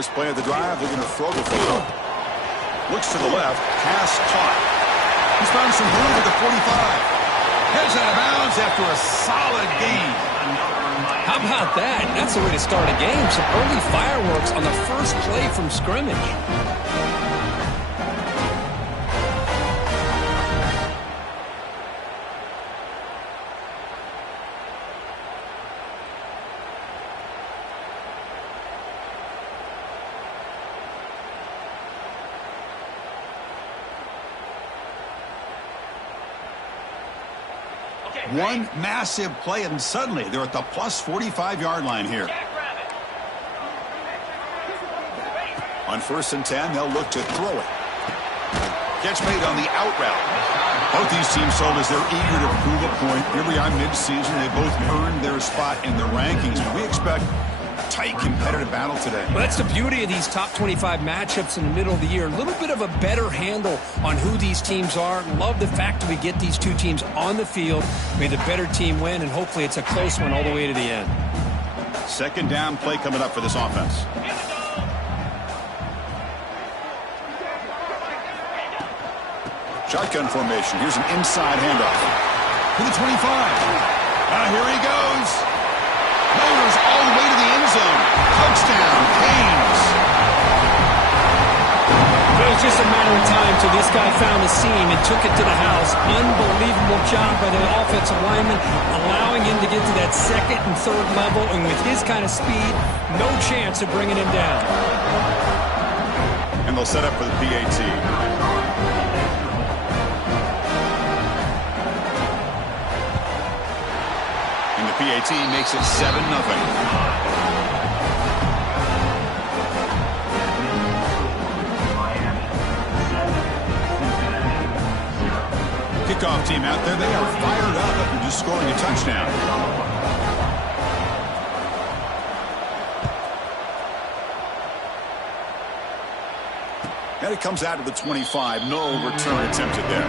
First play of the drive, they're going to throw the field. Looks to the left, pass caught. He's found some room at the 45. Heads out of bounds after a solid gain. How about that? That's the way to start a game. Some early fireworks on the first play from scrimmage. One massive play, and suddenly they're at the plus 45-yard line here. On 1st and 10, they'll look to throw it. Catch made on the out route. Both these teams told us they're eager to prove a point. Here we are mid-season. They both earned their spot in the rankings. We expect a tight, competitive battle today. Well, that's the beauty of these top 25 matchups in the middle of the year. A little bit of a better handle on who these teams are. Love the fact that we get these two teams on the field. May the better team win, and hopefully it's a close one all the way to the end. Second down play coming up for this offense. Shotgun formation. Here's an inside handoff. To the 25. Here he goes. Motors all the way to the end zone. Touchdown, Canes. It was just a matter of time till this guy found a seam and took it to the house. Unbelievable job by the offensive lineman, allowing him to get to that second and third level, and with his kind of speed, no chance of bringing him down. And they'll set up for the PAT. PAT makes it 7-0. Kickoff team out there. They are fired up after just scoring a touchdown. And it comes out to the 25. No return attempted there.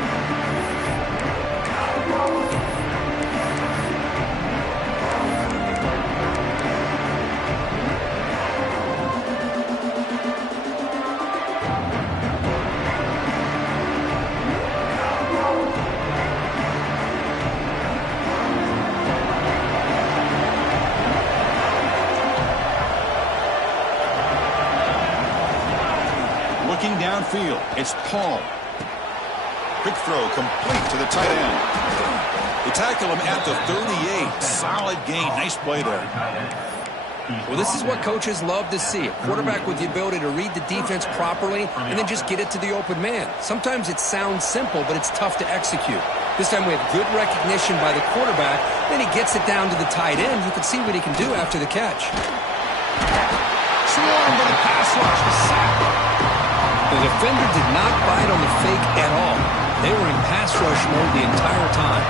Downfield, it's Paul. Quick throw, complete to the tight end. They tackle him at the 38. Solid gain. Nice play there. Well, this is what coaches love to see. A quarterback with the ability to read the defense properly and then just get it to the open man. Sometimes it sounds simple, but it's tough to execute. This time we have good recognition by the quarterback. Then he gets it down to the tight end. You can see what he can do after the catch. Swarm with a pass rush. The sack. The defender did not bite on the fake at all. They were in pass rush mode the entire time.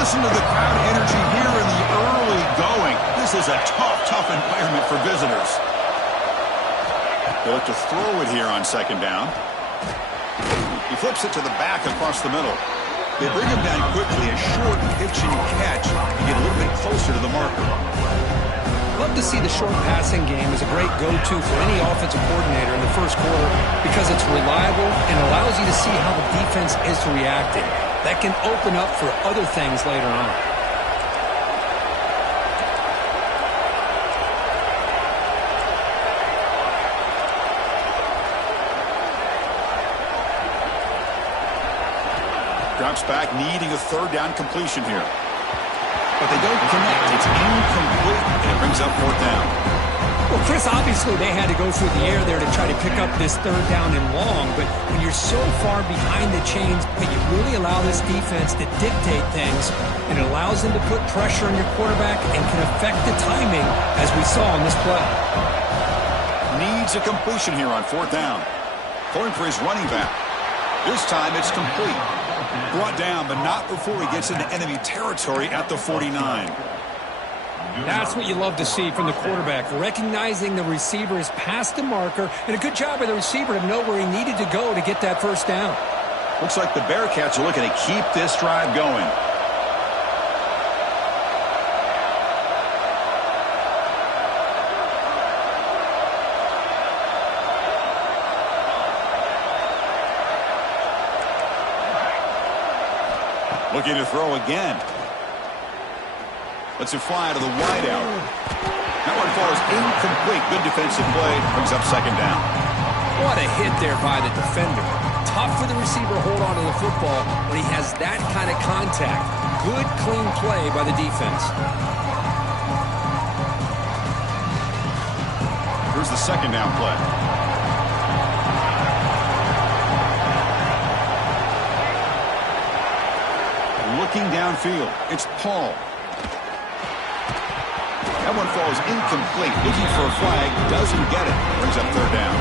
Listen to the crowd energy here in the early going. This is a tough environment for visitors. They look to throw it here on second down. He flips it to the back across the middle. They bring him down quickly, a short pitch and catch to get a little bit closer to the marker. Love to see the short passing game as a great go-to for any offensive coordinator in the first quarter because it's reliable and allows you to see how the defense is reacting. That can open up for other things later on. Drops back, needing a third down completion here. But they don't connect. It's incomplete, and it brings up fourth down. Well, Chris, obviously they had to go through the air there to try to pick up this third down and long, but when you're so far behind the chains, but you really allow this defense to dictate things, and it allows them to put pressure on your quarterback and can affect the timing, as we saw on this play. Needs a completion here on fourth down. Going for his running back. This time it's complete. Brought down, but not before he gets into enemy territory at the 49. That's what you love to see from the quarterback, recognizing the receiver is past the marker, and a good job by the receiver to know where he needed to go to get that first down. Looks like the Bearcats are looking to keep this drive going. Looking to throw again. Lets it fly to the wideout. That one falls incomplete. Good defensive play. Brings up second down. What a hit there by the defender. Tough for the receiver to hold on to the football when he has that kind of contact. Good, clean play by the defense. Here's the second down play. Looking downfield, it's Paul. That one falls incomplete. Looking for a flag, doesn't get it. Brings up third down.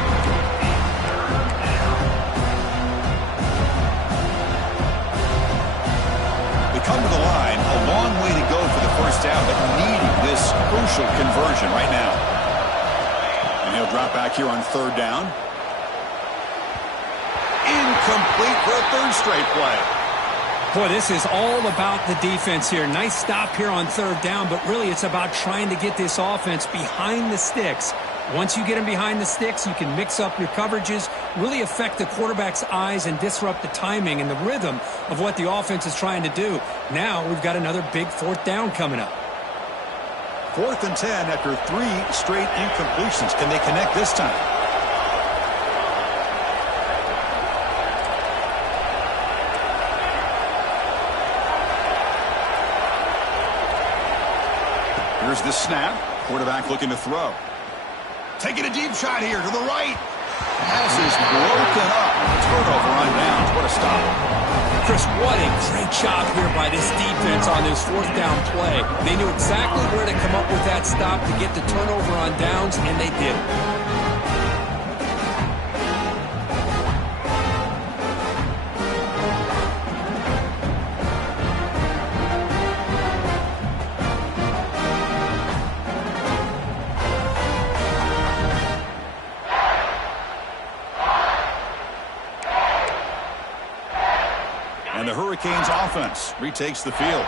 They come to the line, a long way to go for the first down, but needing this crucial conversion right now. And he'll drop back here on third down. Incomplete for a third straight play. Boy, this is all about the defense here. Nice stop here on third down, but really it's about trying to get this offense behind the sticks. Once you get them behind the sticks, you can mix up your coverages, really affect the quarterback's eyes and disrupt the timing and the rhythm of what the offense is trying to do. Now we've got another big fourth down coming up. 4th and 10 after 3 straight incompletions. Can they connect this time? Here's the snap. Quarterback looking to throw. Taking a deep shot here to the right. Pass is broken up. Turnover on downs. What a stop. Chris, what a great job here by this defense on this fourth down play. They knew exactly where to come up with that stop to get the turnover on downs, and they did. And the Hurricanes offense retakes the field.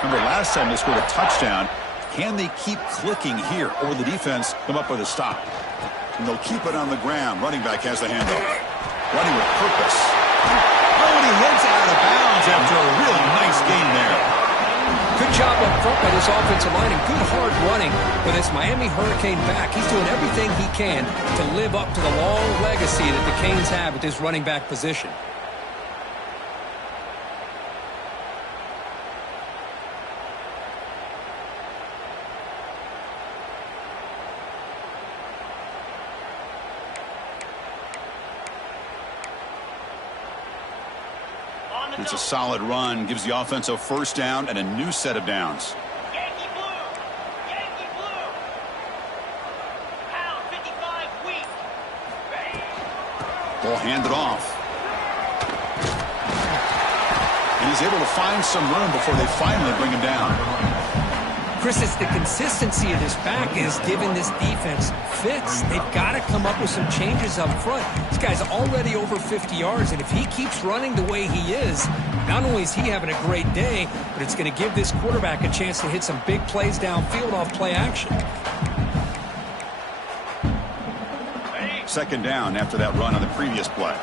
Remember, last time they scored a touchdown. Can they keep clicking here, or will the defense come up with a stop? And they'll keep it on the ground. Running back has the handoff. Running with purpose. Oh, and he heads out of bounds after a really nice game there. Good job up front by this offensive line and good hard running for this Miami Hurricane back. He's doing everything he can to live up to the long legacy that the Canes have at this running back position. It's a solid run. Gives the offense a first down and a new set of downs. Yankee blue. Yankee blue. Pound 55 weak. Ball handed off. And he's able to find some room before they finally bring him down. Chris, it's the consistency of this back is giving this defense fits. They've got to come up with some changes up front. This guy's already over 50 yards, and if he keeps running the way he is, not only is he having a great day, but it's going to give this quarterback a chance to hit some big plays downfield off play action. Second down after that run on the previous play.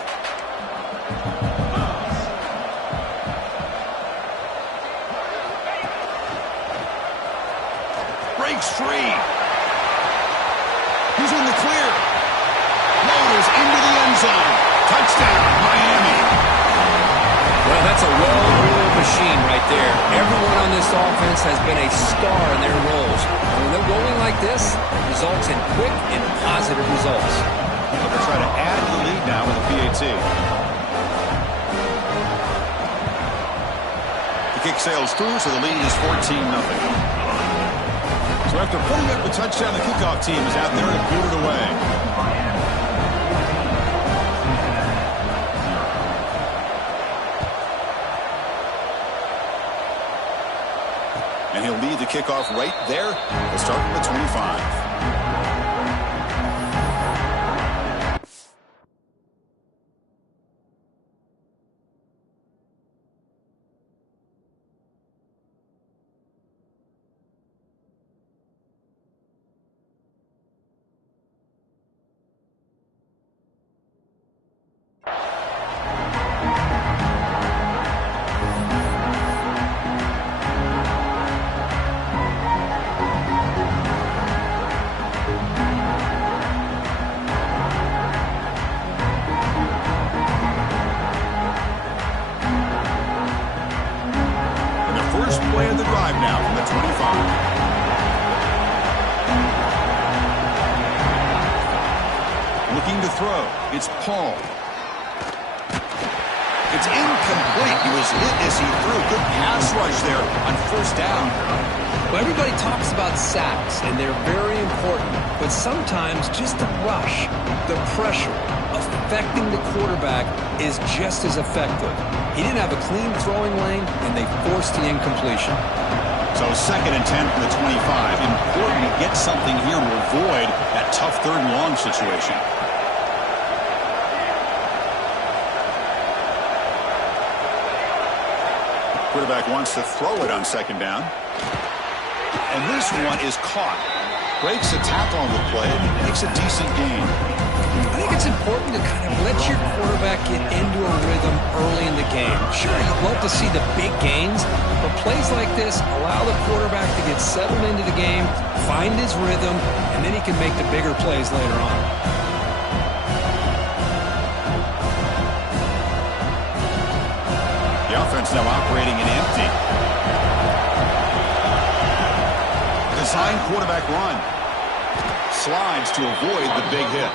Breaks free. He's in the clear. Motors into the end zone. Touchdown, Miami. Well, that's a well-oiled machine right there. Everyone on this offense has been a star in their roles. And when they're rolling like this, it results in quick and positive results. They'll try to add to the lead now with a PAT. The kick sails through, so the lead is 14-0. So after putting up the touchdown, the kickoff team is out there to boot it away. And he'll lead the kickoff right there. We'll start from the 25. throw. It's Paul. It's incomplete. He was hit as he threw. Good pass rush there on first down. Well, everybody talks about sacks, and they're very important. But sometimes just the rush, the pressure, affecting the quarterback is just as effective. He didn't have a clean throwing lane, and they forced the incompletion. So 2nd and 10 from the 25. Important to get something here to avoid that tough 3rd and long situation. Quarterback wants to throw it on 2nd down. And this one is caught. Breaks a tackle on the play and makes a decent gain. I think it's important to kind of let your quarterback get into a rhythm early in the game. Sure, you'd love to see the big gains, but plays like this allow the quarterback to get settled into the game, find his rhythm, and then he can make the bigger plays later on. The offense now operating in empty. Design quarterback run. Slides to avoid the big hit.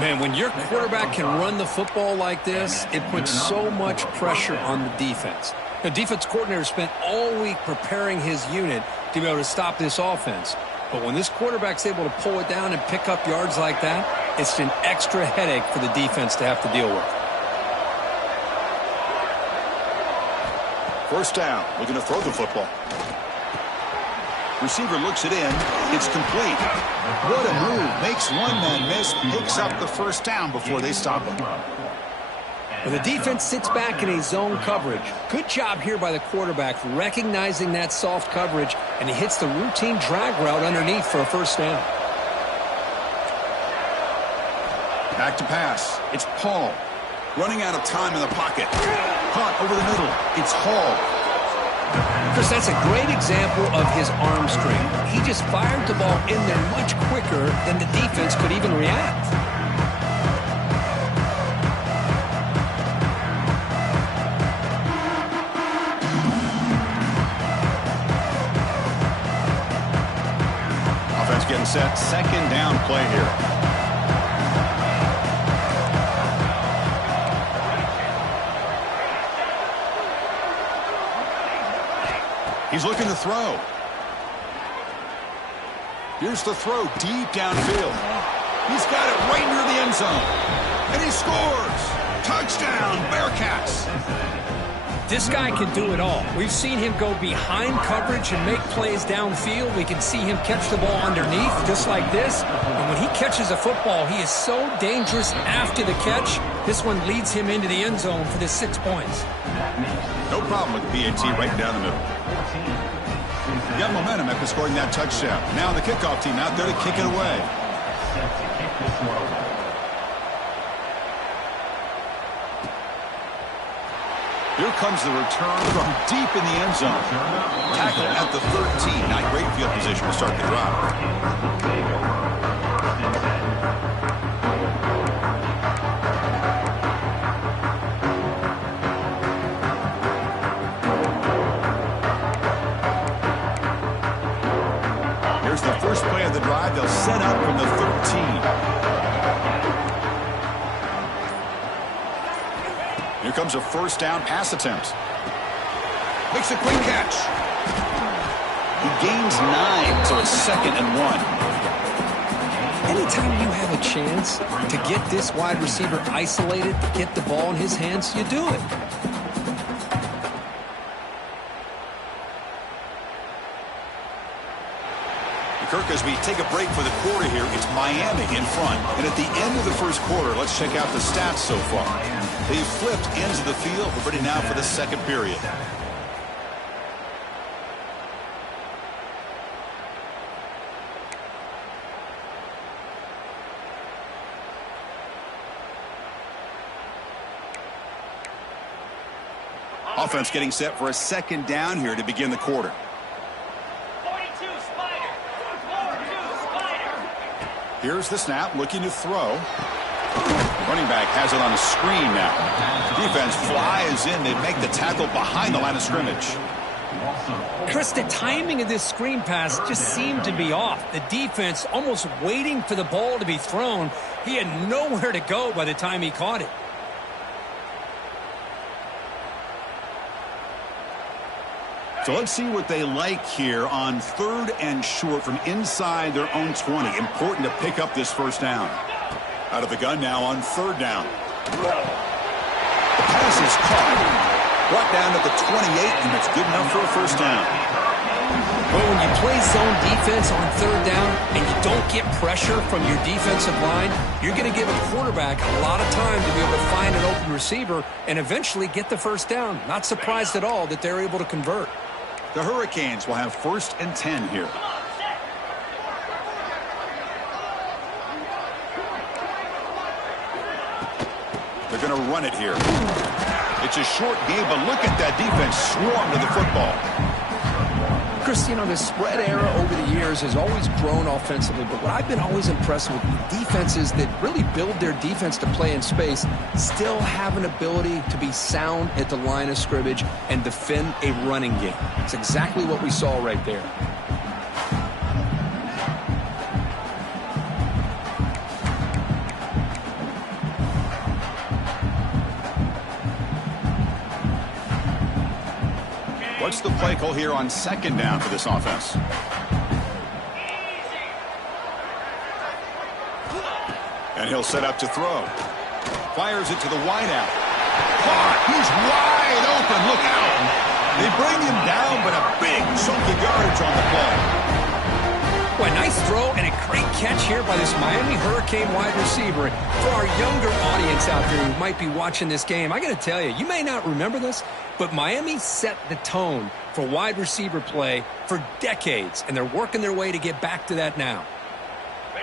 Man, when your quarterback can run the football like this, it puts so much pressure on the defense. The defense coordinator spent all week preparing his unit to be able to stop this offense. But when this quarterback's able to pull it down and pick up yards like that, it's an extra headache for the defense to have to deal with. First down, looking to throw the football. Receiver looks it in. It's complete. What a move. Makes one man miss. Picks up the first down before they stop him. Well, the defense sits back in a zone coverage. Good job here by the quarterback recognizing that soft coverage, and he hits the routine drag route underneath for a first down. Back to pass. It's Paul. Running out of time in the pocket. Caught over the middle. It's Hall. Chris, that's a great example of his arm strength. He just fired the ball in there much quicker than the defense could even react. Offense getting set. 2nd down play here. He's looking to throw. Here's the throw deep downfield. He's got it right near the end zone. And he scores. Touchdown, Bearcats. This guy can do it all. We've seen him go behind coverage and make plays downfield. We can see him catch the ball underneath just like this. And when he catches a football, he is so dangerous after the catch. This one leads him into the end zone for the 6 points. No problem with PAT right down the middle. Got momentum after scoring that touchdown. Now the kickoff team out there to kick it away. Here comes the return from deep in the end zone. Tackle at the 13. Not great field position to start the drive. The first play of the drive, they'll set up from the 13. Here comes a first down pass attempt. Makes a quick catch. He gains 9, so it's 2nd and 1. Anytime you have a chance to get this wide receiver isolated, to get the ball in his hands, you do it. Kirk, as we take a break for the quarter here, it's Miami in front. And at the end of the first quarter, let's check out the stats so far. They've flipped ends of the field. We're ready now for the 2nd period. Offense getting set for a 2nd down here to begin the quarter. Here's the snap, looking to throw. Running back has it on a screen now. Defense flies in. They make the tackle behind the line of scrimmage. Chris, the timing of this screen pass just seemed to be off. The defense almost waiting for the ball to be thrown. He had nowhere to go by the time he caught it. So let's see what they like here on 3rd and short from inside their own 20. Important to pick up this first down. Out of the gun now on 3rd down. The pass is caught. Brought down at the 28, and that's good enough for a first down. Well, when you play zone defense on 3rd down and you don't get pressure from your defensive line, you're going to give a quarterback a lot of time to be able to find an open receiver and eventually get the first down. Not surprised at all that they're able to convert. The Hurricanes will have 1st and 10 here. They're going to run it here. It's a short game, but look at that defense swarm to the football. Chris, the spread era over the years has always grown offensively, but what I've been always impressed with, the defenses that really build their defense to play in space still have an ability to be sound at the line of scrimmage and defend a running game. It's exactly what we saw right there. What's the play call here on 2nd down for this offense? And he'll set up to throw. Fires it to the wideout. Caught! He's wide open. Look out! They bring him down, but a big chunk of yardage on the play. Well, a nice throw and a great catch here by this Miami Hurricane wide receiver. For our younger audience out there who might be watching this game, I got to tell you, you may not remember this, but Miami set the tone for wide receiver play for decades, and they're working their way to get back to that now.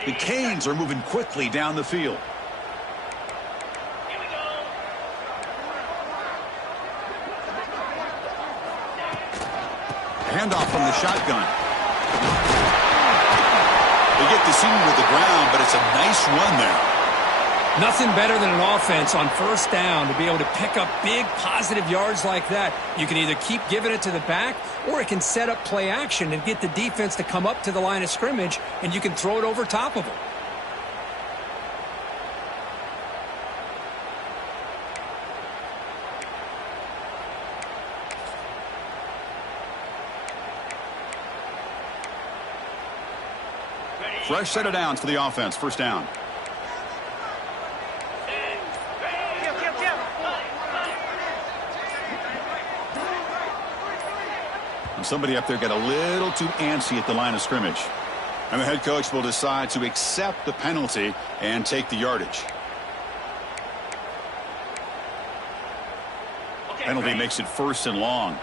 The Canes are moving quickly down the field. Here we go. Handoff from the shotgun. They get the seam with the ground, but it's a nice run there. Nothing better than an offense on 1st down to be able to pick up big positive yards like that. You can either keep giving it to the back, or it can set up play action and get the defense to come up to the line of scrimmage, and you can throw it over top of them. Fresh set of downs for the offense. 1st down. And somebody up there got a little too antsy at the line of scrimmage. And the head coach will decide to accept the penalty and take the yardage. Penalty makes it 1st and long.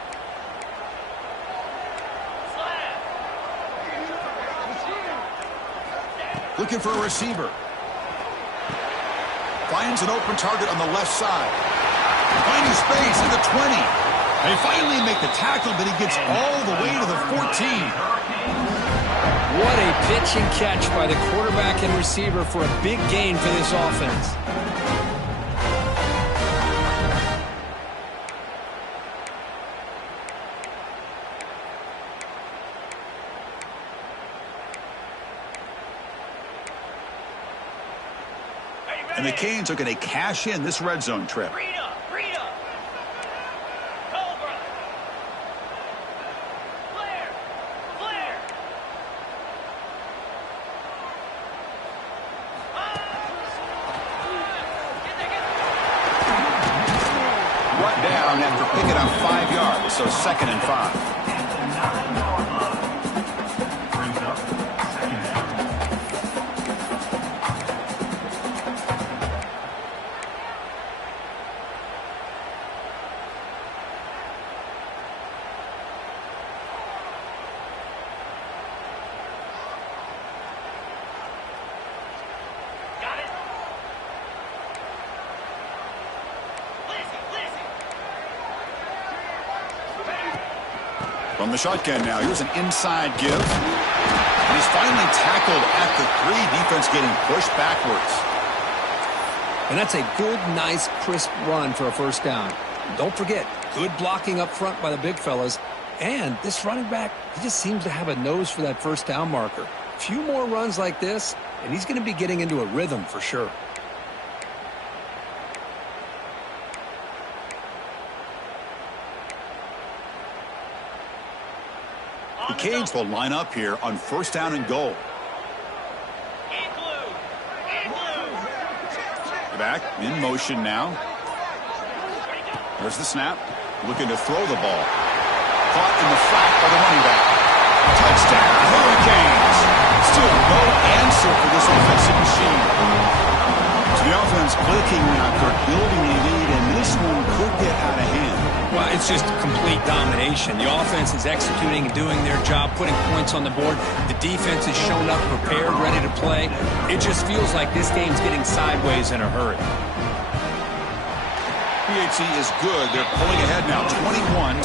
Looking for a receiver. Finds an open target on the left side. Finding space in the 20. They finally make the tackle, but he gets all the way to the 14. What a pitch and catch by the quarterback and receiver for a big gain for this offense. And the Canes are going to cash in this red zone trip. Rita! Cobra! Flare! Brought down after picking up 5 yards, so 2nd and 5. From the shotgun now, here's an inside give. And he's finally tackled at the 3. Defense getting pushed backwards. And that's a good, nice, crisp run for a 1st down. Don't forget, good blocking up front by the big fellas. And this running back, he just seems to have a nose for that first down marker. A few more runs like this, and he's going to be getting into a rhythm for sure. The Canes will line up here on first down and goal. Back in motion now. There's the snap. Looking to throw the ball. Caught in the flat by the running back. Touchdown, Hurricanes. Still no answer for this offensive machine. So the offense clicking now, Kirk, building a lead, and this one could get out of hand. Well, it's just complete domination. The offense is executing and doing their job, putting points on the board. The defense is shown up, prepared, ready to play. It just feels like this game's getting sideways in a hurry. PHC is good. They're pulling ahead now, 21-7.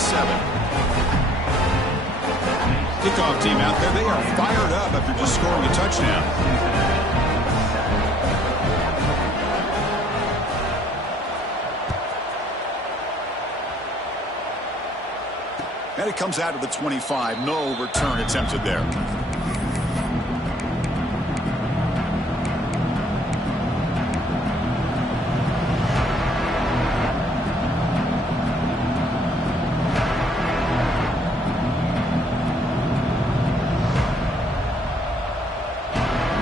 Kickoff team out there. They are fired up after just scoring a touchdown. And it comes out to the 25. No return attempted there.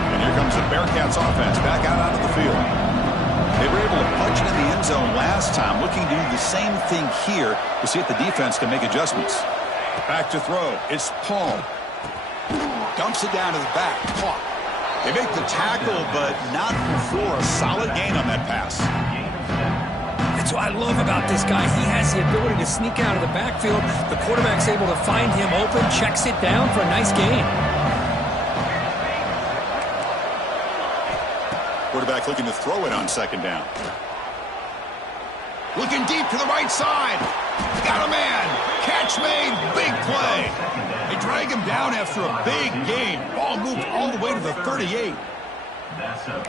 And here comes the Bearcats offense back out onto the field. They were able to punch it in the end zone last time, looking to do the same thing here to see if the defense can make adjustments. Back to throw. It's Paul. Dumps it down to the back. Caught. They make the tackle, but not before a solid gain on that pass. That's what I love about this guy. He has the ability to sneak out of the backfield. The quarterback's able to find him open, checks it down for a nice gain. Quarterback looking to throw it on second down. Looking deep to the right side. Got a man. Catch made. Big play. They drag him down after a big gain. Ball moved all the way to the 38.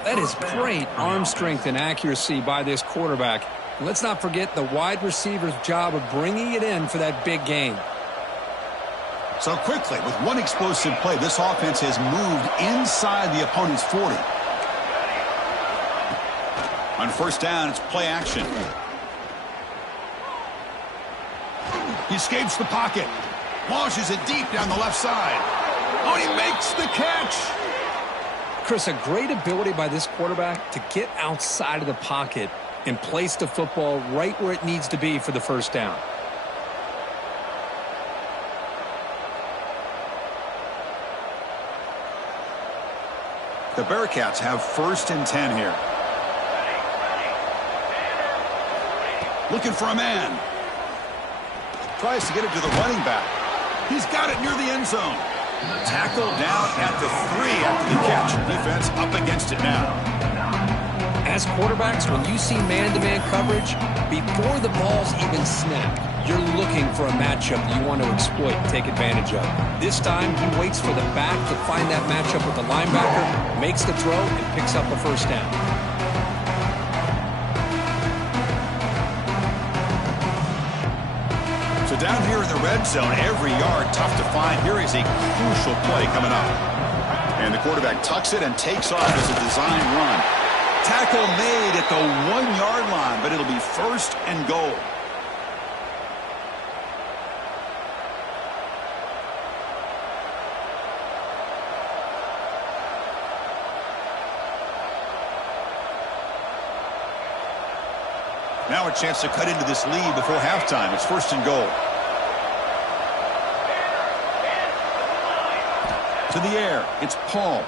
That is great arm strength and accuracy by this quarterback. And let's not forget the wide receiver's job of bringing it in for that big gain. So quickly, with one explosive play, this offense has moved inside the opponent's 40. On first down, it's play action. He escapes the pocket. Launches it deep down the left side. Oh, he makes the catch. Chris, a great ability by this quarterback to get outside of the pocket and place the football right where it needs to be for the first down. The Bearcats have first and 10 here. Looking for a man. Tries to get it to the running back. He's got it near the end zone. Tackled down at the 3 after the catch. Defense up against it now. As quarterbacks, when you see man-to-man coverage, before the ball's even snapped, you're looking for a matchup that you want to exploit and take advantage of. This time, he waits for the back to find that matchup with the linebacker, makes the throw, and picks up a first down. So down here in the red zone, every yard tough to find. Here is a crucial play coming up. And the quarterback tucks it and takes off as a design run. Tackle made at the 1-yard line, but it'll be first and goal. Now a chance to cut into this lead before halftime. It's first and goal. To the air. It's Paul.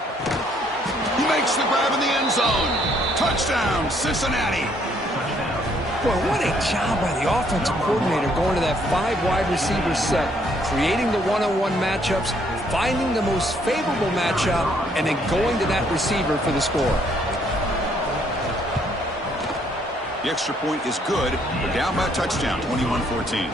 He makes the grab in the end zone. Touchdown, Cincinnati. Well, what a job by the offensive coordinator going to that 5 wide receiver set, creating the one-on-one matchups, finding the most favorable matchup, and then going to that receiver for the score. The extra point is good. They're down by a touchdown, 21-14.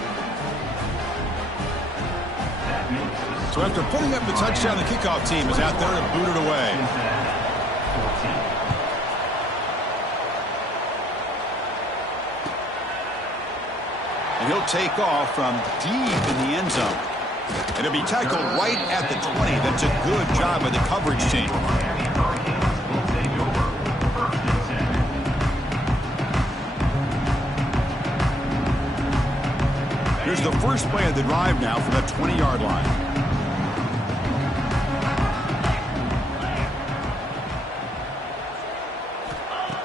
So after putting up the touchdown, the kickoff team is out there to boot it away. And he'll take off from deep in the end zone. And it'll be tackled right at the 20. That's a good job by the coverage team. Here's the first play of the drive now from the 20-yard line.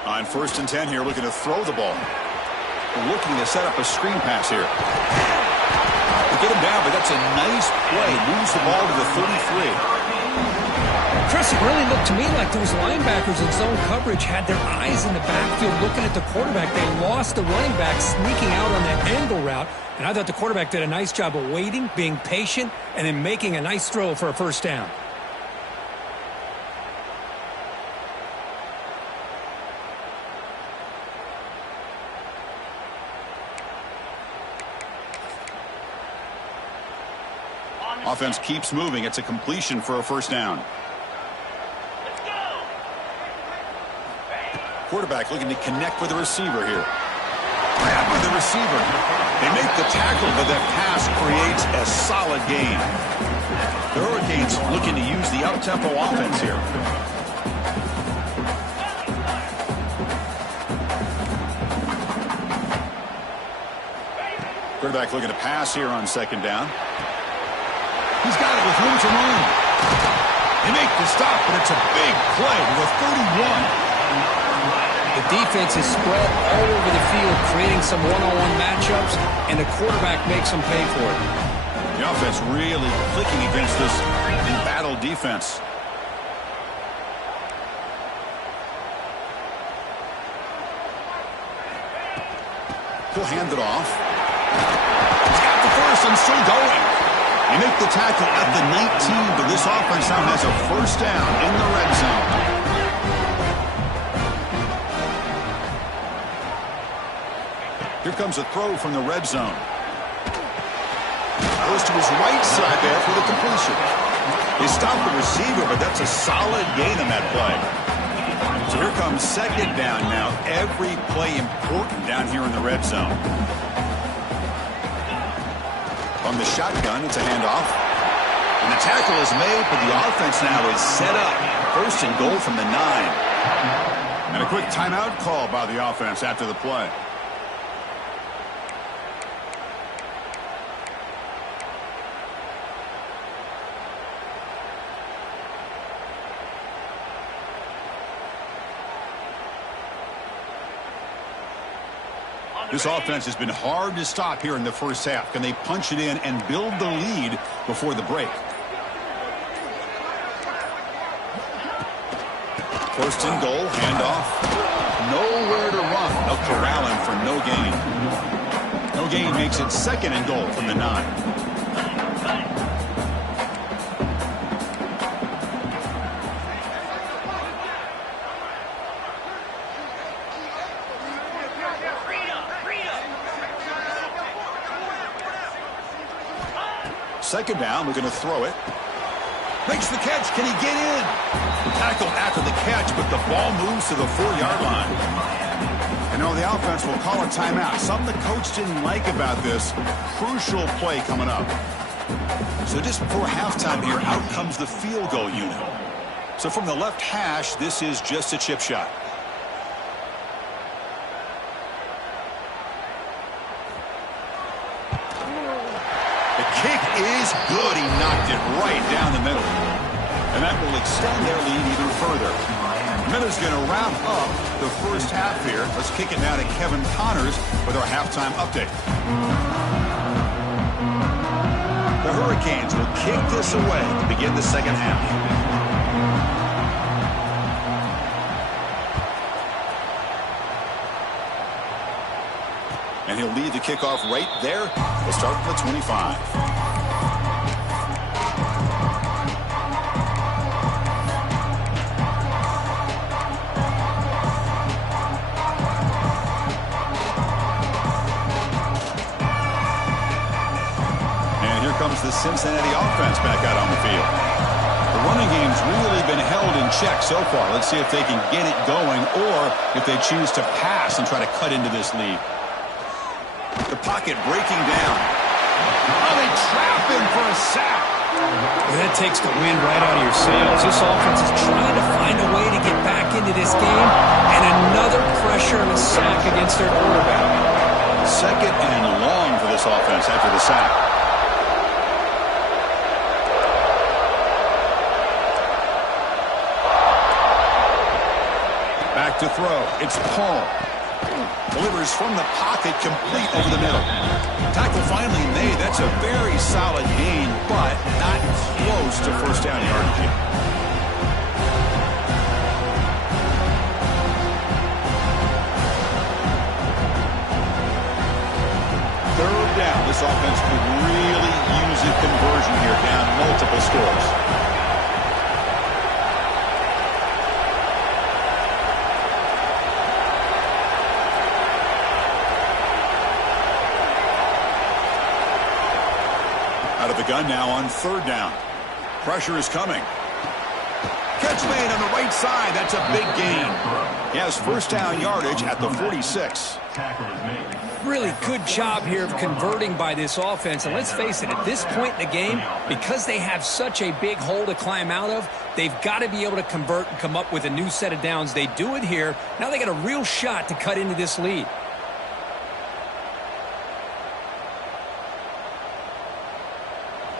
On 1st and 10 here, looking to throw the ball. Looking to set up a screen pass here. Get him down, but that's a nice play. Moves the ball to the 33. Chris, it really looked to me like those linebackers in zone coverage had their eyes in the backfield looking at the quarterback. They lost the running back sneaking out on that angle route, and I thought the quarterback did a nice job of waiting, being patient, and then making a nice throw for a first down. Offense keeps moving. It's a completion for a first down. Let's go. Quarterback looking to connect with the receiver here. Grab with the receiver. They make the tackle, but that pass creates a solid gain. The Hurricanes looking to use the up-tempo offense here. Quarterback looking to pass here on 2nd down. He's got it with room to run. They make the stop, but it's a big play to the 31. The defense is spread all over the field, creating some one-on-one matchups, and the quarterback makes them pay for it. The offense really clicking against this embattled defense. He'll hand it off. He's got the first and still going. They make the tackle at the 19, but this offense now has a first down in the red zone. Here comes a throw from the red zone. Goes to his right side there for the completion. They stop the receiver, but that's a solid gain on that play. So here comes 2nd down now. Every play important down here in the red zone. On the shotgun, it's a handoff. And the tackle is made, but the offense now is set up. 1st and goal from the 9. And a quick timeout call by the offense after the play. This offense has been hard to stop here in the first half. Can they punch it in and build the lead before the break? 1st and goal, handoff. Nowhere to run. They'll corral him for no gain. No gain makes it 2nd and goal from the 9. Second down, we're going to throw it. Makes the catch. Can he get in? Tackle after the catch, but the ball moves to the 4-yard line. And now the offense will call a timeout. Something the coach didn't like about this. Crucial play coming up. So just before halftime here, out comes the field goal unit. So from the left hash, this is just a chip shot. Kick is good. He knocked it right down the middle. And that will extend their lead even further. Miller's going to wrap up the first half here. Let's kick it now to Kevin Connors with our halftime update. The Hurricanes will kick this away to begin the second half. And he'll lead the kickoff right there. We'll start from the 25. And here comes the Cincinnati offense back out on the field. The running game's really been held in check so far. Let's see if they can get it going or if they choose to pass and try to cut into this lead. The pocket breaking down. Oh, they trap him for a sack. And that takes the wind right out of your sails. This offense is trying to find a way to get back into this game, and another pressure and a sack against their quarterback. Second and long for this offense after the sack. Back to throw. It's Paul. Delivers from the pocket, complete over the middle. Tackle finally made. That's a very solid gain, but not close to first down yardage yet. Third down. This offense could really use a conversion here, down multiple scores. Out of the gun now on third down. Pressure is coming. Catch made on the right side. That's a big gain. He has first down yardage at the 46. Really good job here of converting by this offense. And let's face it, at this point in the game, because they have such a big hole to climb out of, they've got to be able to convert and come up with a new set of downs. They do it here. Now they got a real shot to cut into this lead.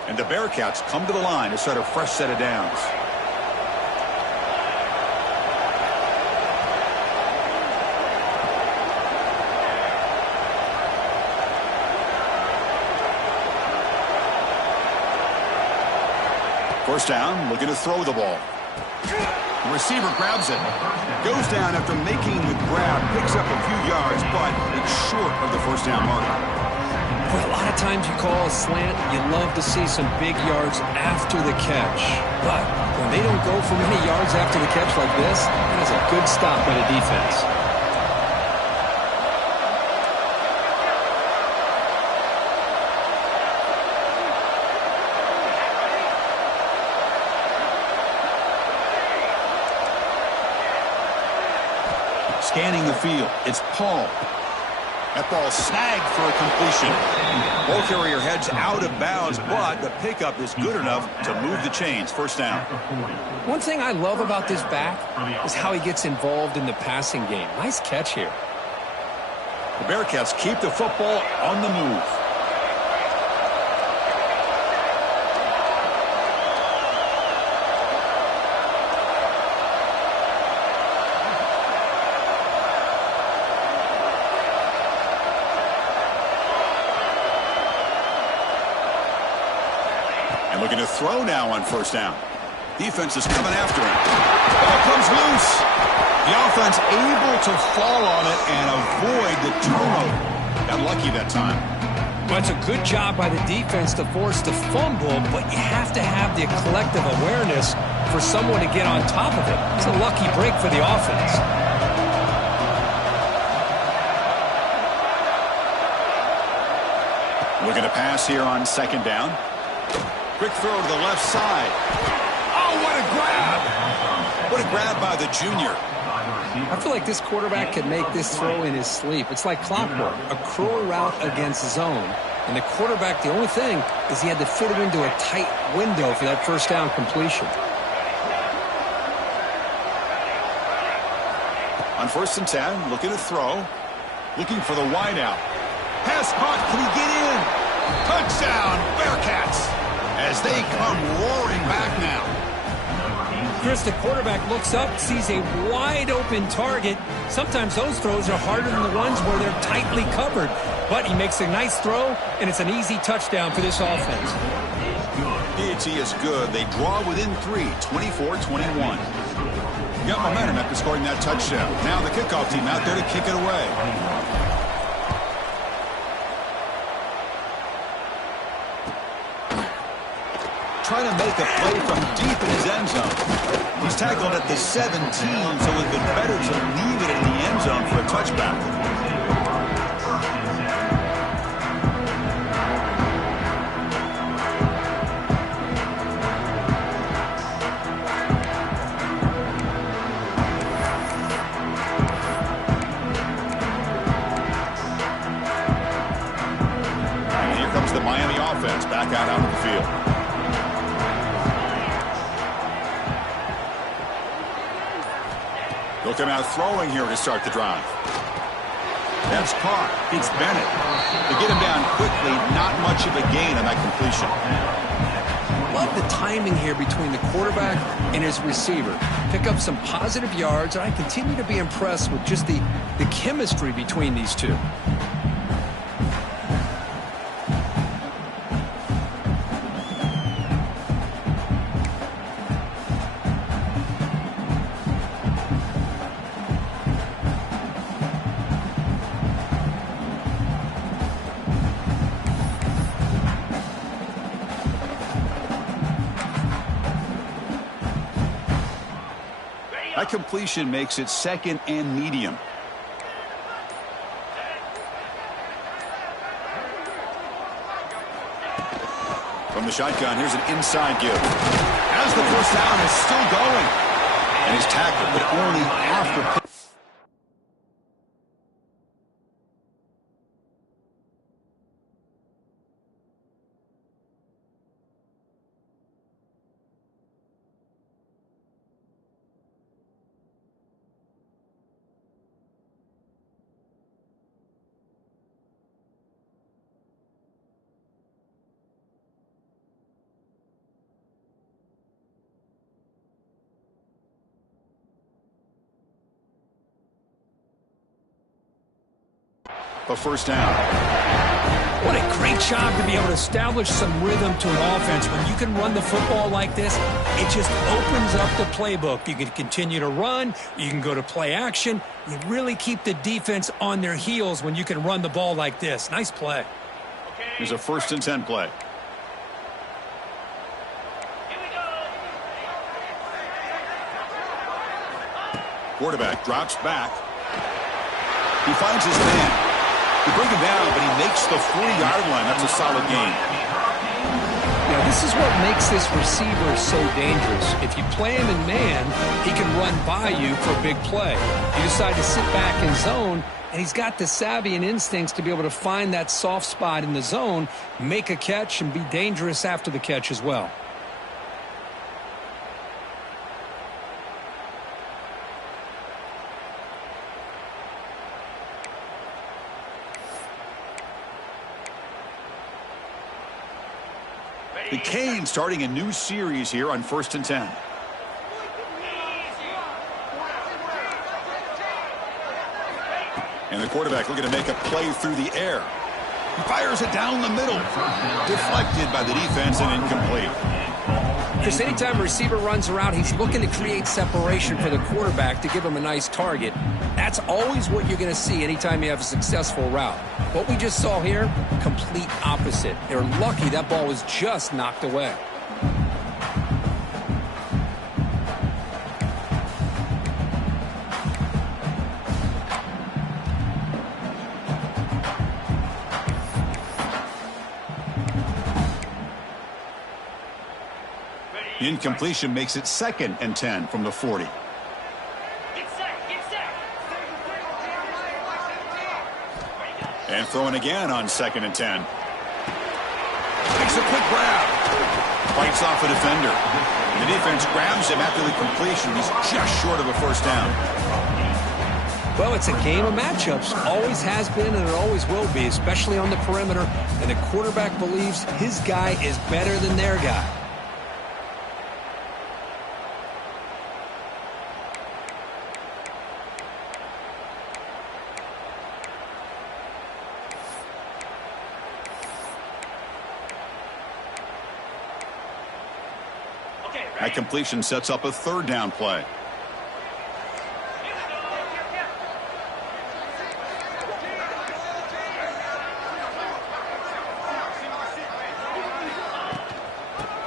And the Bearcats come to the line to start a fresh set of downs. First down, looking to throw the ball. The receiver grabs it. Goes down after making the grab, picks up a few yards, but it's short of the first down marker. Well, a lot of times you call a slant, you love to see some big yards after the catch. But when they don't go for many yards after the catch like this, that is a good stop by the defense. Scanning the field, it's Paul. That ball snagged for a completion. Ball carrier heads out of bounds, but the pickup is good enough to move the chains. First down. One thing I love about this back is how he gets involved in the passing game. Nice catch here. The Bearcats keep the football on the move. Looking to throw now on first down. Defense is coming after him. Ball comes loose. The offense able to fall on it and avoid the turnover. Got lucky that time. Well, it's a good job by the defense to force the fumble, but you have to have the collective awareness for someone to get on top of it. It's a lucky break for the offense. Looking to pass here on second down. Quick throw to the left side. Oh, what a grab! What a grab by the junior. I feel like this quarterback could make this throw in his sleep. It's like clockwork, a curl route against zone. And the quarterback, the only thing is he had to fit it into a tight window for that first down completion. On first and 10, looking to throw. Looking for the wide out. Pass caught. Can he get in? Touchdown, Bearcats! As they come roaring back now. Chris, the quarterback looks up, sees a wide-open target. Sometimes those throws are harder than the ones where they're tightly covered. But he makes a nice throw, and it's an easy touchdown for this offense. PAT is good. They draw within 3, 24-21. Got momentum after scoring that touchdown. Now the kickoff team out there to kick it away. Trying to make a play from deep in his end zone. He's tackled at the 17, so it would have been better to leave it in the end zone for a touchback. And here comes the Miami offense back out onto the field. They'll come out throwing here to start the drive. That's caught. It's Bennett. They get him down quickly. Not much of a gain on that completion. Love the timing here between the quarterback and his receiver. Pick up some positive yards, and I continue to be impressed with just the chemistry between these two. That completion makes it second and medium. From the shotgun, here's an inside give. As the first down is still going. And he's tackled, but only after. A first down. What a great job to be able to establish some rhythm to an offense. When you can run the football like this, it just opens up the playbook. You can continue to run. You can go to play action. You really keep the defense on their heels when you can run the ball like this. Nice play. Here's a 1st and 10 play. Here we go. Quarterback drops back. He finds his man. They bring him down, but he makes the 40-yard line. That's a solid gain. Now, this is what makes this receiver so dangerous. If you play him in man, he can run by you for a big play. You decide to sit back in zone, and he's got the savvy and instincts to be able to find that soft spot in the zone, make a catch, and be dangerous after the catch as well. The Canes starting a new series here on 1st and 10. And the quarterback looking to make a play through the air. He fires it down the middle. Deflected by the defense and incomplete. Chris, anytime a receiver runs around, he's looking to create separation for the quarterback to give him a nice target. That's always what you're going to see anytime you have a successful route. What we just saw here, complete opposite. They're lucky that ball was just knocked away. The incompletion makes it 2nd and 10 from the 40. Get set. Get set. And throwing again on 2nd and 10. Makes a quick grab. Fights off a defender. And the defense grabs him after the completion. He's just short of a first down. Well, it's a game of matchups. Always has been and it always will be, especially on the perimeter. And the quarterback believes his guy is better than their guy. That completion sets up a 3rd down play.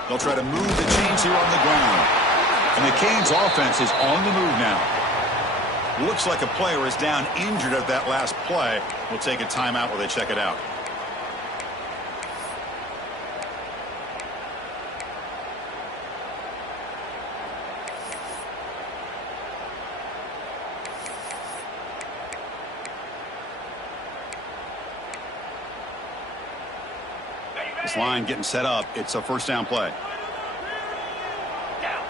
They'll try to move the chains here on the ground. And the Canes offense is on the move now. Looks like a player is down injured at that last play. We'll take a timeout while they check it out. This line getting set up. It's a first down play. Down.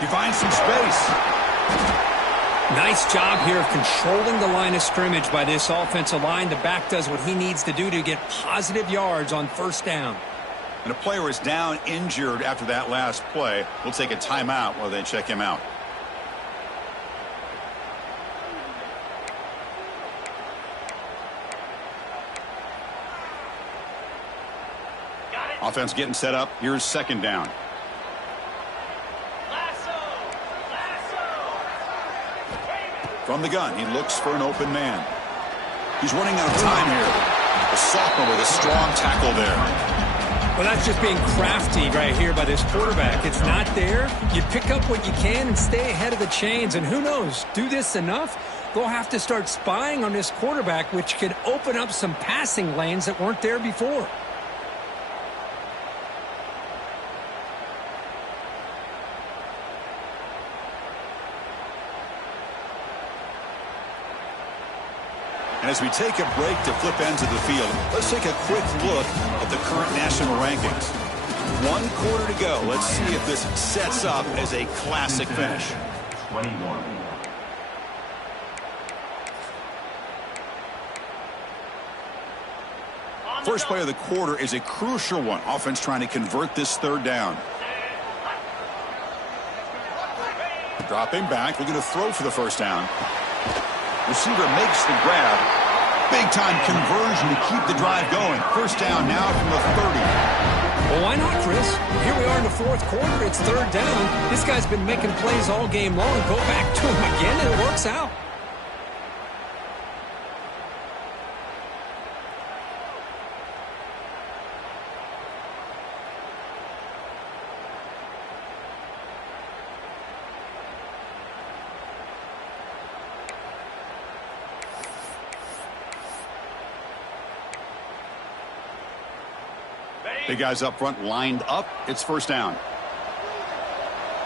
He finds some space. Nice job here of controlling the line of scrimmage by this offensive line. The back does what he needs to do to get positive yards on first down. And a player is down injured after that last play. We'll take a timeout while they check him out. Got it. Offense getting set up. Here's second down. Lasso. From the gun, he looks for an open man. He's running out of time here. The sophomore with a strong tackle there. Well, that's just being crafty right here by this quarterback. It's not there. You pick up what you can and stay ahead of the chains. And who knows, do this enough, they'll have to start spying on this quarterback, which could open up some passing lanes that weren't there before. And as we take a break to flip ends of the field, let's take a quick look at the current national rankings. 1 quarter to go. Let's see if this sets up as a classic finish. 21. First play of the quarter is a crucial one. Offense trying to convert this third down. Dropping back, looking to throw for the first down. Receiver makes the grab. Big-time conversion to keep the drive going. First down now from the 30. Well, why not, Chris? Here we are in the fourth quarter. It's third down. This guy's been making plays all game long. Go back to him again, and it works out. Big guys up front lined up. It's first down.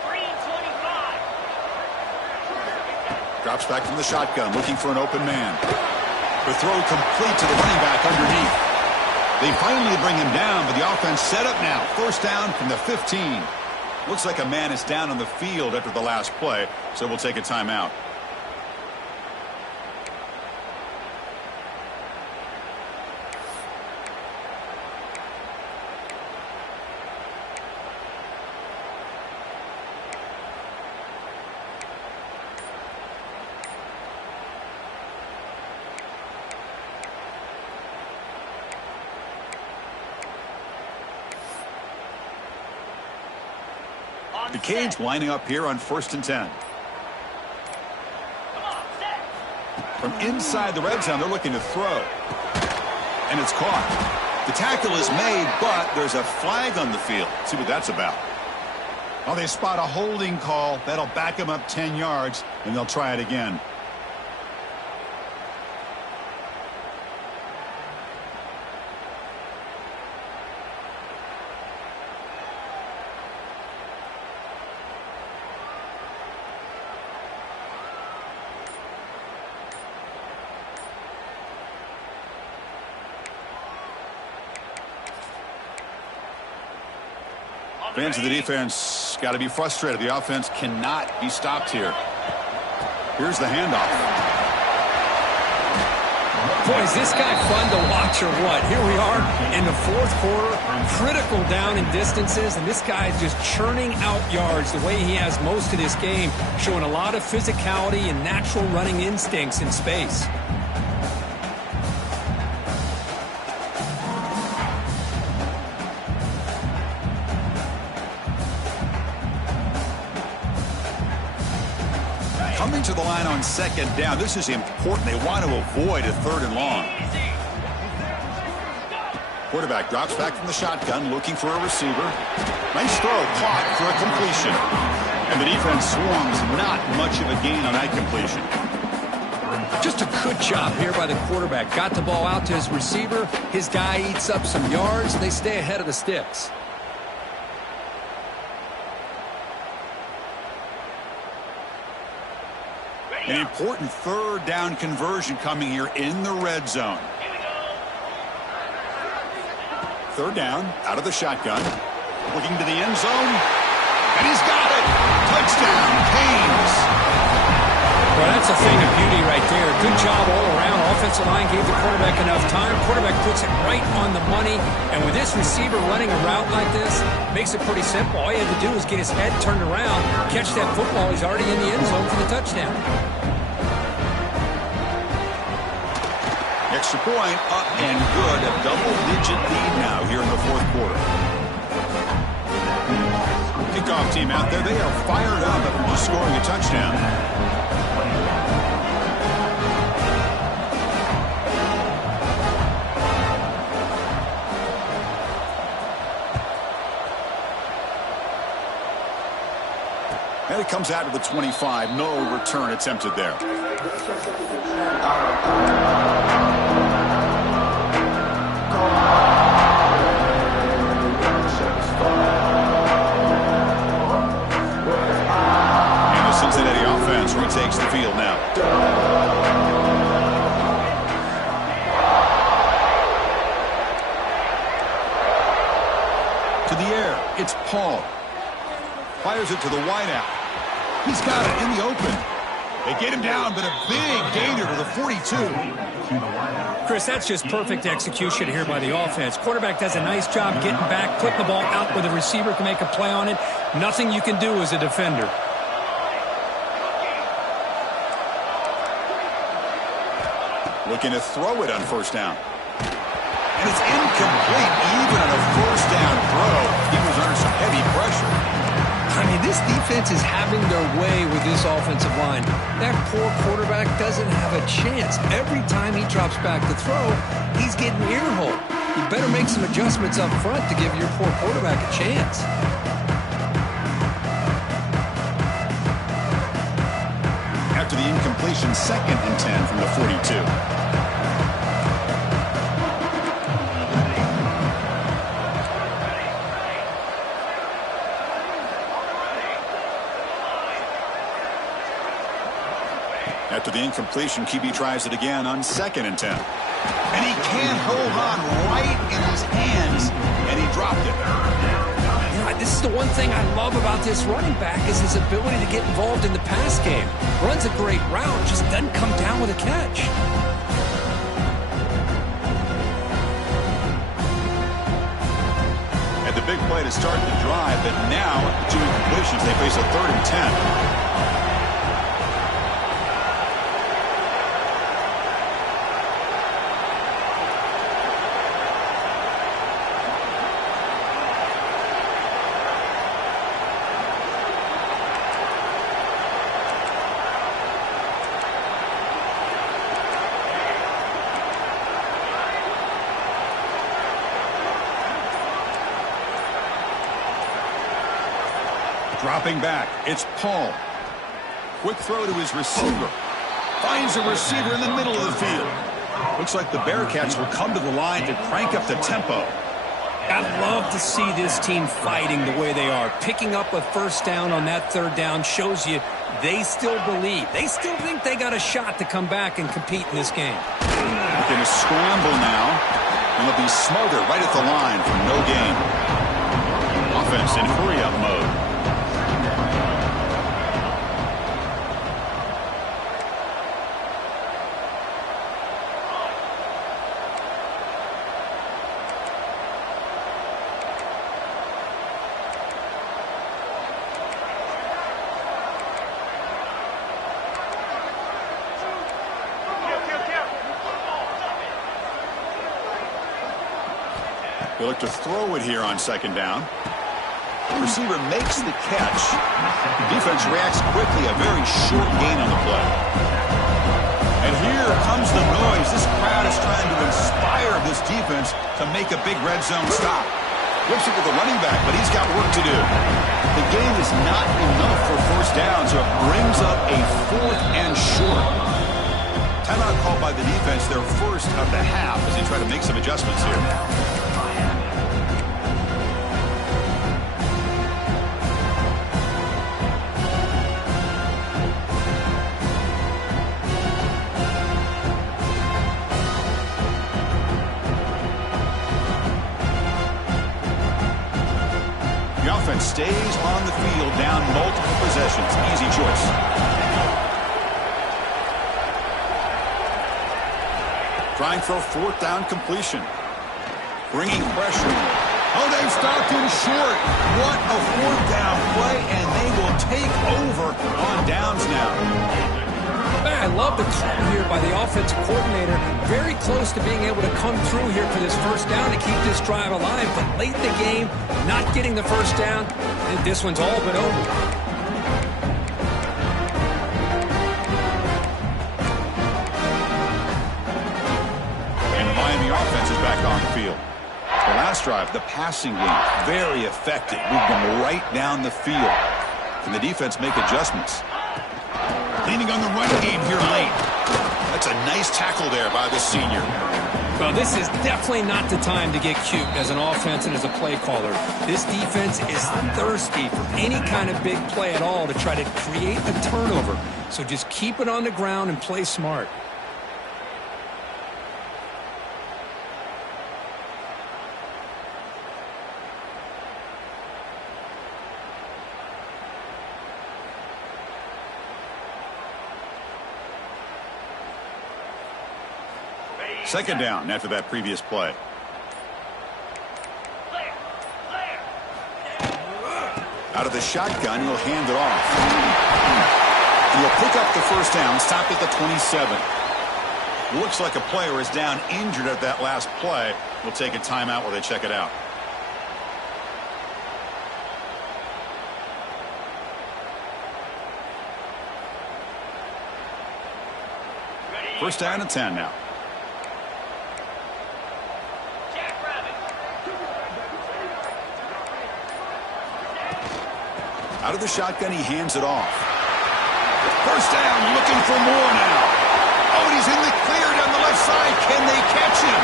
Green 25. Drops back from the shotgun, looking for an open man. The throw complete to the running back underneath. They finally bring him down, but the offense set up now. First down from the 15. Looks like a man is down on the field after the last play, so we'll take a timeout. The Canes lining up here on 1st and 10. Come on, set. From inside the red zone, they're looking to throw. And it's caught. The tackle is made, but there's a flag on the field. Let's see what that's about. Well, they spot a holding call. That'll back them up 10 yards, and they'll try it again. Fans of the defense got to be frustrated. The offense cannot be stopped here. Here's the handoff. Boy, is this guy fun to watch or what? Here we are in the fourth quarter, critical down in distances, and this guy is just churning out yards the way he has most of this game, showing a lot of physicality and natural running instincts in space. Coming to the line on second down. This is important. They want to avoid a third and long. Quarterback drops back from the shotgun, looking for a receiver. Nice throw, caught for a completion. And the defense swarms, not much of a gain on that completion. Just a good job here by the quarterback. Got the ball out to his receiver. His guy eats up some yards, and they stay ahead of the sticks. An important third down conversion coming here in the red zone. Third down, out of the shotgun. Looking to the end zone. And he's got it. Touchdown, Canes. Well, that's a thing of beauty right there. Good job all around. Offensive line gave the quarterback enough time. Quarterback puts it right on the money. And with this receiver running a route like this, makes it pretty simple. All he had to do was get his head turned around, catch that football. He's already in the end zone for the touchdown. Extra point, up and good. A double-digit lead now here in the fourth quarter. Kickoff team out there. They are fired up after just scoring a touchdown. And it comes out to the 25. No return attempted there. And the Cincinnati offense retakes the field now. To the air, it's Paul. Fires it to the wideout. He's got it in the open. They get him down, but a big gainer to the 42. Chris, that's just perfect execution here by the offense. Quarterback does a nice job getting back, putting the ball out where the receiver can make a play on it. Nothing you can do as a defender. Looking to throw it on first down. And it's incomplete, even on a first down throw. He was under some heavy pressure. I mean, this defense is having their way with this offensive line. That poor quarterback doesn't have a chance. Every time he drops back to throw, he's getting ear-hole. You better make some adjustments up front to give your poor quarterback a chance. After the incompletion, 2nd and 10 from the 42. After the incompletion, QB tries it again on 2nd and 10. And he can't hold on right in his hands, and he dropped it. You know, this is the one thing I love about this running back is his ability to get involved in the pass game. Runs a great route, just doesn't come down with a catch. Had the big play to start the drive, but now, after 2 incompletions, they face a 3rd and 10. Dropping back, it's Paul. Quick throw to his receiver. Finds a receiver in the middle of the field. Looks like the Bearcats will come to the line to crank up the tempo. I love to see this team fighting the way they are. Picking up a first down on that 3rd down shows you they still believe. They still think they got a shot to come back and compete in this game. Looking to scramble now. And they'll be smothered right at the line for no gain. Offense in hurry-up mode. They look to throw it here on 2nd down. The receiver makes the catch. The defense reacts quickly. A very short gain on the play. And here comes the noise. This crowd is trying to inspire this defense to make a big red zone stop. Whips it with the running back, but he's got work to do. The gain is not enough for first down, so it brings up a 4th and short. Timeout called by the defense, their first of the half, as they try to make some adjustments here. stays on the field down multiple possessions. Easy choice. Trying for a fourth down completion. Bringing pressure in. Oh, they've stopped him short. What a fourth down play, and they will take over on downs now. I love the call here by the offensive coordinator. Very close to being able to come through here for this first down to keep this drive alive. But late in the game, not getting the first down, and this one's all but over. And the Miami offense is back on the field. The last drive, the passing game, very effective. Moved them right down the field. Can the defense make adjustments? Leaning on the run game here late. That's a nice tackle there by the senior. Well, this is definitely not the time to get cute as an offense and as a play caller. This defense is thirsty for any kind of big play at all to try to create a turnover. So just keep it on the ground and play smart. Second down after that previous play. Out of the shotgun, he'll hand it off. And he'll pick up the first down, stop at the 27. Looks like a player is down injured at that last play. We'll take a timeout while they check it out. First down and 10 now. Out of the shotgun, he hands it off. First down, looking for more now. Oh, and he's in the clear down the left side. Can they catch him?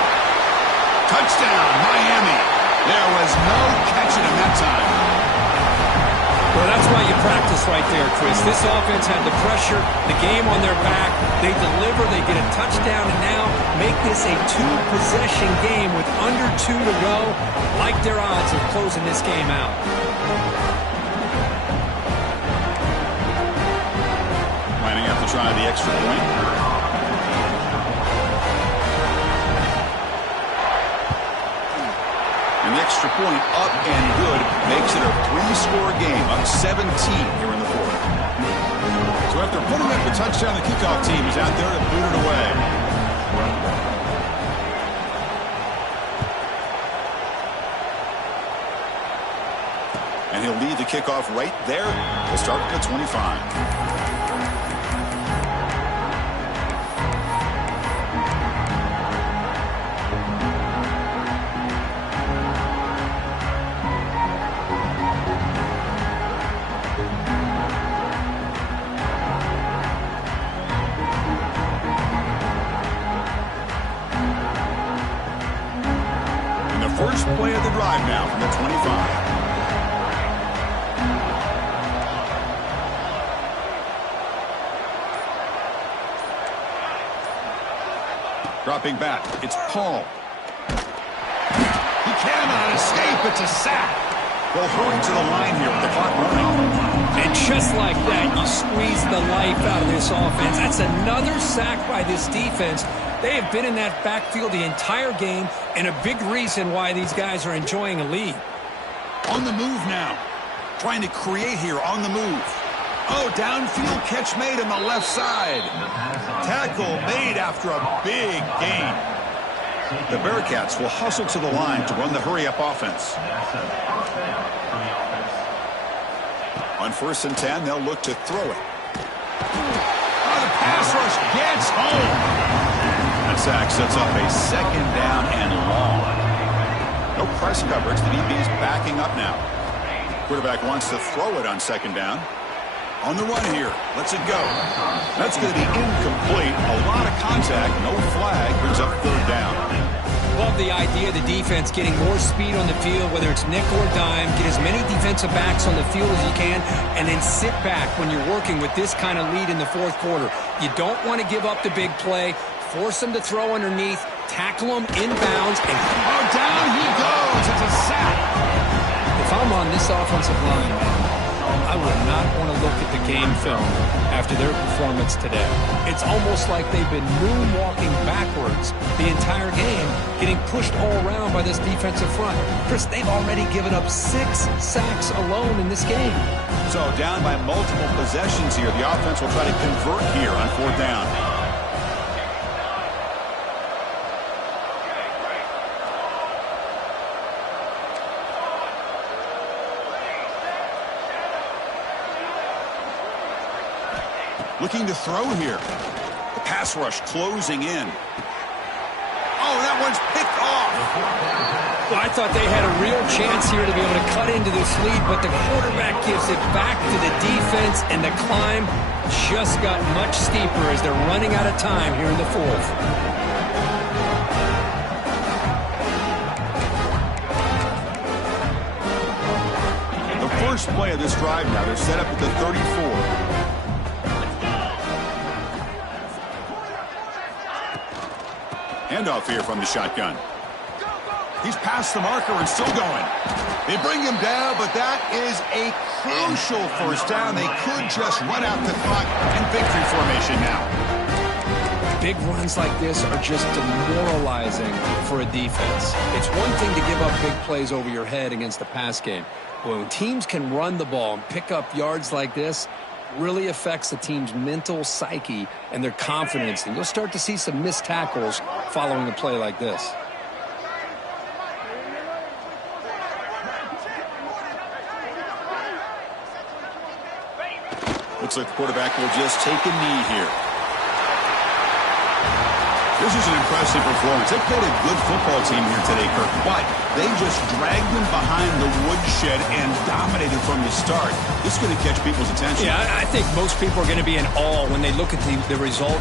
Touchdown, Miami. There was no catching him that time. Well, that's why you practice right there, Chris. This offense had the pressure, the game on their back. They deliver, they get a touchdown, and now make this a two-possession game with under 2 to go. Like their odds of closing this game out. Might have to try the extra point. And the extra point up and good makes it a 3-score game, up 17 here in the fourth. So after putting up the touchdown, the kickoff team is out there to boot it away. And he'll lead the kickoff right there. We'll start at the 25. First play of the drive now from the 25. Dropping back, it's Paul. He cannot escape, it's a sack. They'll hurry to the line here with the clock running. And just like that, you squeeze the life out of this offense. That's another sack by this defense. They have been in that backfield the entire game, and a big reason why these guys are enjoying a lead. On the move now. Trying to create here on the move. Oh, downfield catch made on the left side. Tackle made after a big gain. The Bearcats will hustle to the line to run the hurry-up offense. On 1st and 10, they'll look to throw it. Oh, the pass rush gets home. That sack sets up a second down and long. No press coverage. The DB's backing up now. Quarterback wants to throw it on second down. On the run here. Lets it go. That's going to be incomplete. A lot of contact. No flag. Brings up third down. Love the idea of the defense getting more speed on the field, whether it's nickel or dime. Get as many defensive backs on the field as you can, and then sit back when you're working with this kind of lead in the fourth quarter. You don't want to give up the big play. Force them to throw underneath, tackle them inbounds, and down he goes. It's a sack. If I'm on this offensive line, I would not want to look at the game film after their performance today. It's almost like they've been moonwalking backwards the entire game, getting pushed all around by this defensive front. Chris, they've already given up 6 sacks alone in this game. So down by multiple possessions here. The offense will try to convert here on 4th down. Looking to throw here. The pass rush closing in. Oh, that one's picked off. Well, I thought they had a real chance here to be able to cut into this lead, but the quarterback gives it back to the defense, and the climb just got much steeper as they're running out of time here in the 4th. The first play of this drive now, they're set up at the 34. Handoff here from the shotgun. He's past the marker and still going. They bring him down, but that is a crucial first down. They could just run out the clock in victory formation now. Big runs like this are just demoralizing for a defense. It's one thing to give up big plays over your head against the pass game. But when teams can run the ball and pick up yards like this, really affects the team's mental psyche and their confidence. And you'll start to see some missed tackles following a play like this. Looks like the quarterback will just take a knee here. This is an impressive performance. They played a good football team here today, Kirk, but they just dragged them behind the woodshed and dominated from the start. This is going to catch people's attention. Yeah, I think most people are going to be in awe when they look at the results